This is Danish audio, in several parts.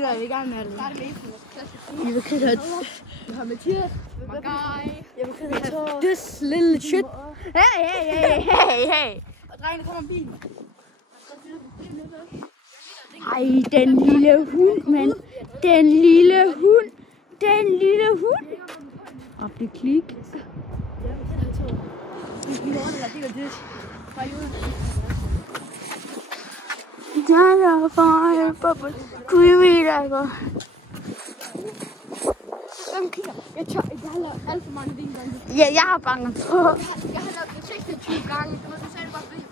Jeg vil gerne med det. Jeg vil køre det. Jeg har Mathias. Jeg vil køre det. This little shit. Hey. Og drengene kommer en bil. Ej, den lille hund, mand. Den lille hund. Og det klik. Jeg har lavet alt for mange ting. Ja, jeg har banget på. Jeg har lavet det 26 gange. Du sagde bare det.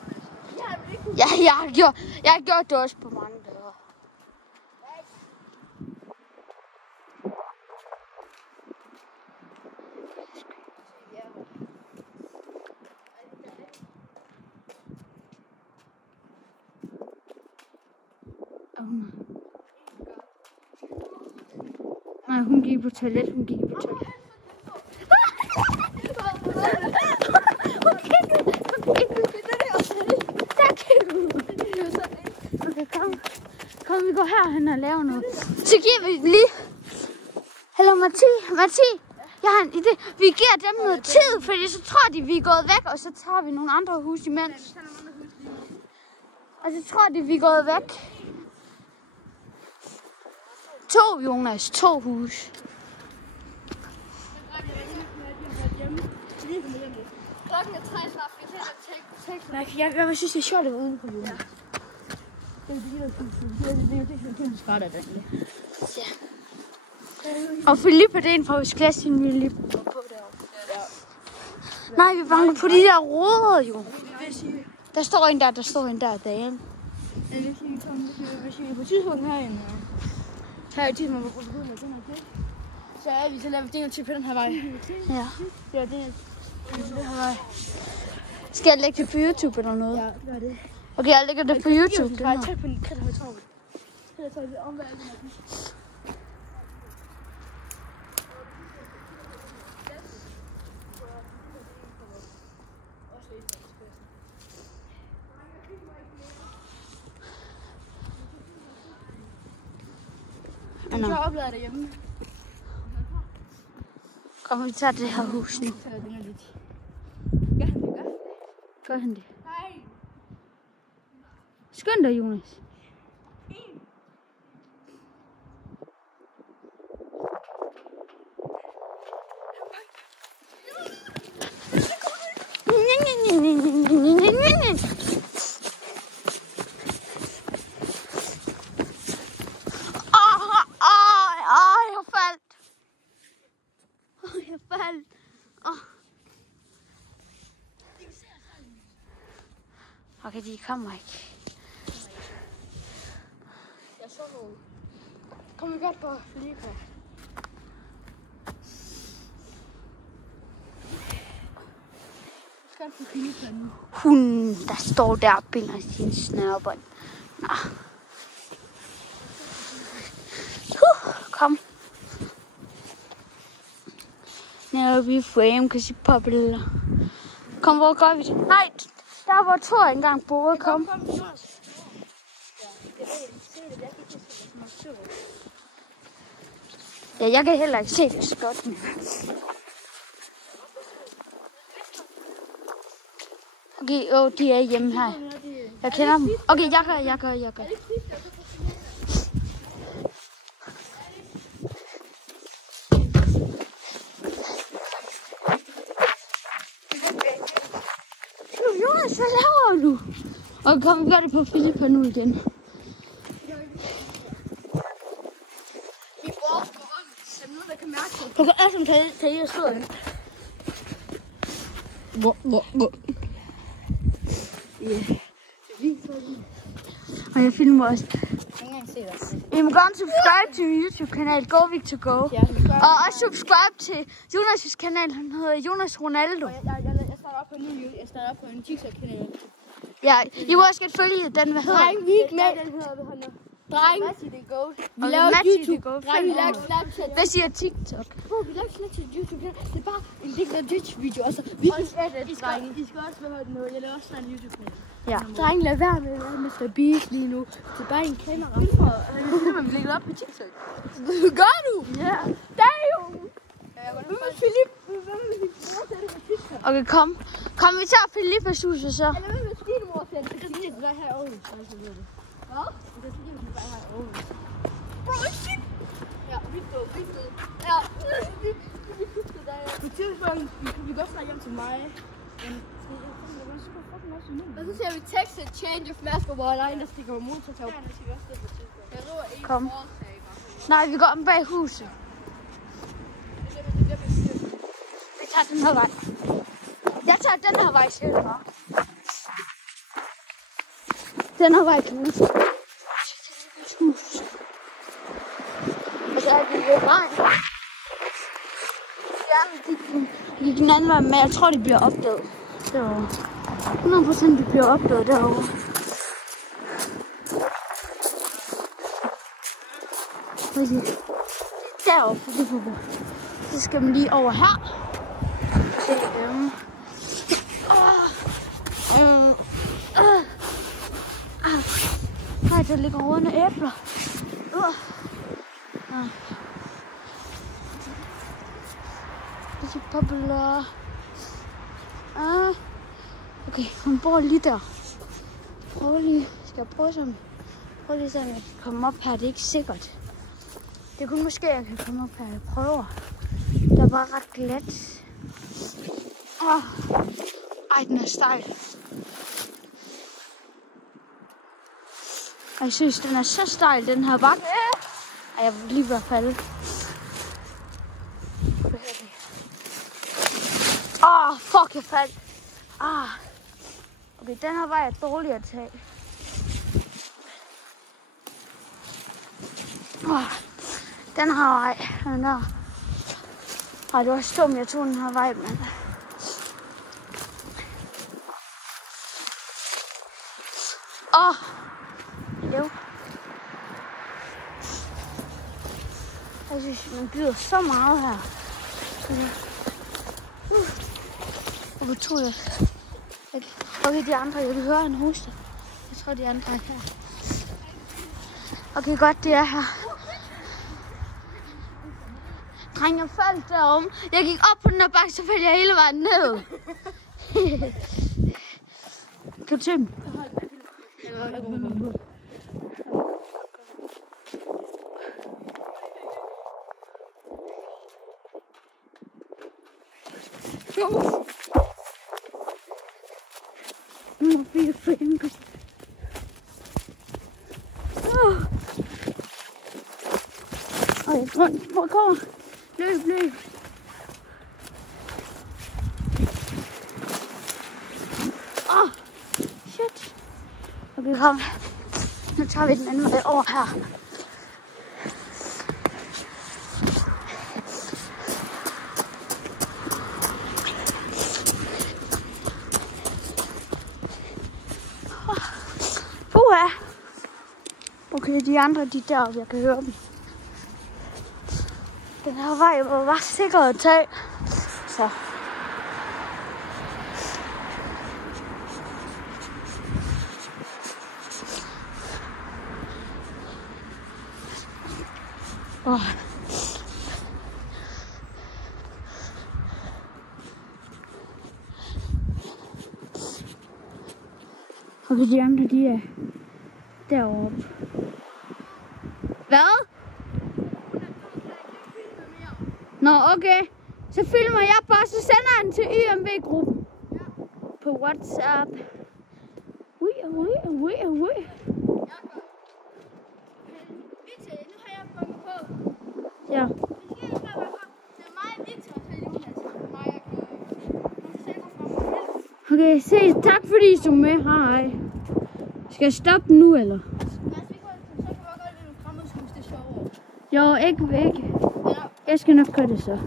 Ja, jeg har gjort det også på mange dage. Nej, hun gik på toilet. Okay, kom, vi går herhen og laver noget. Så giver vi lige... Hallo, Mati. Jeg har en idé. Vi giver dem noget tid, fordi så tror de, vi er gået væk, og så tager vi nogle andre hus imens. Og så tror de, vi er gået væk. 2, Jonas. 2 hus. Klokken er 3 snart. Nej, jeg synes, det er sjovt at være ude på jorden. Det er det skræt af den. Ja. Og Philippe, det er en fra vores klasse, vi lige på deroppe. Nej, vi banker på de der råder jo. Der står en der, Daniel. Jeg vil sige, på tidspunkt herinde. Her i tidspunkt, hvor vi går ud med den her. Så er vi så laver vi til på den her vej. Ja. Det er den her vej. Skal jeg lægge det på YouTube eller noget? Ja, gør det. Okay, jeg lægger det på YouTube. Jeg tæt på en kridt højtråd. Det er det omvendt. Jeg kan oplade derhjemme. Kom, vi tager det her hus nu. Gør han det? Nej. Skynd dig, Jonas. Jeg faldt. Okay, de kommer ikke. Jeg så nogen. Kom vi godt på Philippe. Skal på Philippe nu. Hun, der står der og binder sin snørbånd. Nå. Kom. Now we frame, cause you popular. Kom, hvor gør vi det? Nej, der var Thor engang boede. Kom. Ja, jeg kan heller ikke se det så godt. Okay, de er hjemme her. Jeg kender dem. Okay, jeg gør. Jonas, hvad laver du? Og kom, vi gør det på Philippe nu igen. Vi bor på rundt. Er der noget, der kan mærke det? Du kan også tage i og stå. Hvor? Ja. Og jeg filmer også. I må gerne subscribe til min YouTube-kanal, Go Vic to Go. Og også subscribe til Jonas' kanal, han hedder Jonas Ronaldo. Jeg starter op på en ny, jeg starter op på en TikTok-kanal. Ja, I må også gerne følge den, hvad hedder den? Dreng, vi laver YouTube. Dreng, vi laver Snapchat. Hvad siger TikTok? Vi laver Snapchat YouTube. Det er bare en lille video også. Vi skal også, hvad hedder det, jeg laver også en YouTube-kanal. Ja. Dreng, lad være med at være Mr. Beast lige nu. Det er bare en kamera. Det vil lægge op på TikTok. Gør du? Ja. Damn! Hvad med Philip? Hvad med Philip? Okay, kom. Kom vi tager Philippes hus og så. Eller hvad med din mor? Det kan sige, at du er her i Aarhus. Altså, ved det. Hvad? Det kan sige, at du er her i Aarhus. Bro, shit! Ja, vi stod. Ja, vi stod der, ja. På tidspunkt, vi går snart hjem til mig. Og så ser vi tekstet change of mask, hvor der er en, der stikker med motortag. Kom. Nej, vi går om bag huset. Vi tager den her vej. Jeg tager den her vej selv, hva'? Den her vej til huset. Og så er vi ved vejen. De gik den anden vej, men jeg tror, de bliver opdaget derovre. 100% de bliver opdaget derovre. Deroppe på det forbi. Så skal man lige over her. Hej, der ligger runde æbler. Det er popler. Okay, hun bor lige der. Prøv lige. Skal jeg prøve sådan? Prøv lige sådan, at jeg kan komme op her. Det er ikke sikkert. Det kunne måske, at jeg kan komme op her. Jeg prøver. Det er bare ret glat. Ej, den er stejl. Jeg synes, den er så stejl, den her bakke. Ej, jeg vil lige ved at falde. Fuck, jeg faldt. Okay, den her vej er dårlig at tage. Den her vej, den der. Ej, det var stumt, jeg tog den her vej, men... Jo. Jeg synes, man glider så meget her. Og hvor tror jeg? Okay, de andre, jeg kan høre en hoste. Jeg tror, de andre er her. Okay, godt, det er her. Dreng, jeg faldt derom. Jeg gik op på den der bakke, så faldt jeg hele vejen ned. Kan du tømme? Hvor kommer? Løb. Shit. Okay, kom. Nu tager vi den anden vej over her. Okay, de andre, de deroppe, jeg kan høre dem. Den her vej var sikker at tage. Så. Okay, de andre, de er deroppe. Hvad? Nå, okay. Så filmer jeg bare, så sender jeg den til YMV-gruppen. Ja. På WhatsApp. Ui. Victor, nu har jeg banket på. Ja. Det er mig, Victor, og Jonas. Okay, se. Tak fordi I så med. Hej. Skal jeg stoppe den nu, eller? Jo, ikke væk. Jeg skal nok gøre det så.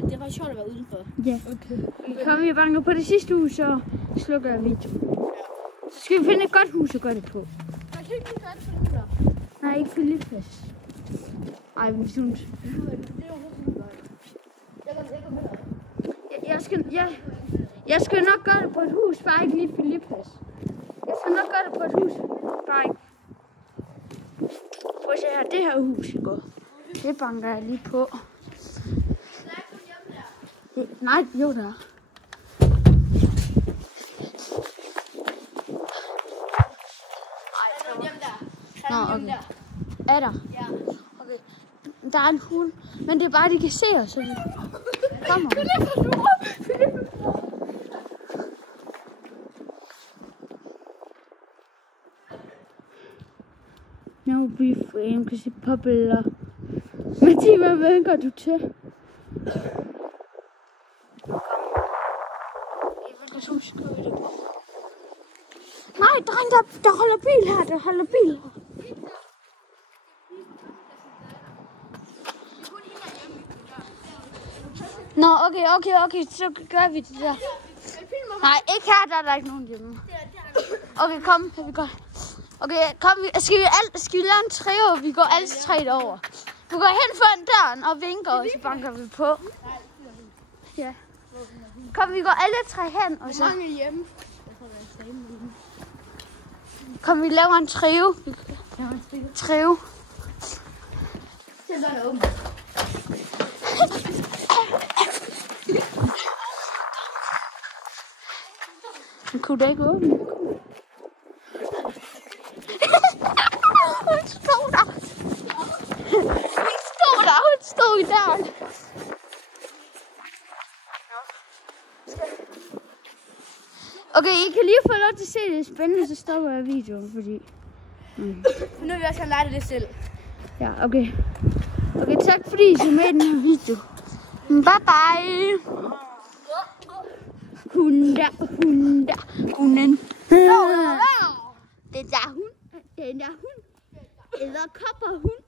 Det er faktisk sjovt at være udenfor. Ja. Okay. Kom, jeg banker på det sidste hus, så slukker jeg videoen. Så skal vi finde et godt hus at gøre det på. Nej, ikke Philippes. Ej, vi synes. Jeg skal nok gøre det på et hus, bare ikke lige Philippes. Jeg skal nok gøre det på et hus, bare ikke. Prøv at se her, det her hus, ikke? Det banker jeg lige på. Nej, jo der. Nå, okay. Er der? Ja. Okay. Der er en hund, men det er bare, de kan se os. Kom on. No beef frame, kan se på billeder. Mathias, hvad gør du til? Nej, dreng, der holder bil her. Der holder bil her. Nå, okay, så gør vi det der. Nej, ikke her, der er der ikke nogen hjemme. Okay, kom, vi går. Okay, kom, skal vi lade en trio? Vi går alle tre derover. Vi går hen foran døren og vinker, og så banker vi på. Ja. Kom, vi går alle tre hen, og så... Mange hjemme. Kom, vi laver en trio. Trio. Det er der åbent. Den kunne da ikke åbne. Hun stod der. Hun stod i døren. Okay, I kan lige få lov til at se det spændende, så stopper jeg videoen, fordi... Nu vil jeg også have lært det selv. Ja, okay. Okay, tak fordi I så med i den her video. Bye bye. Hunden. Den der hund. Eller kopperhund.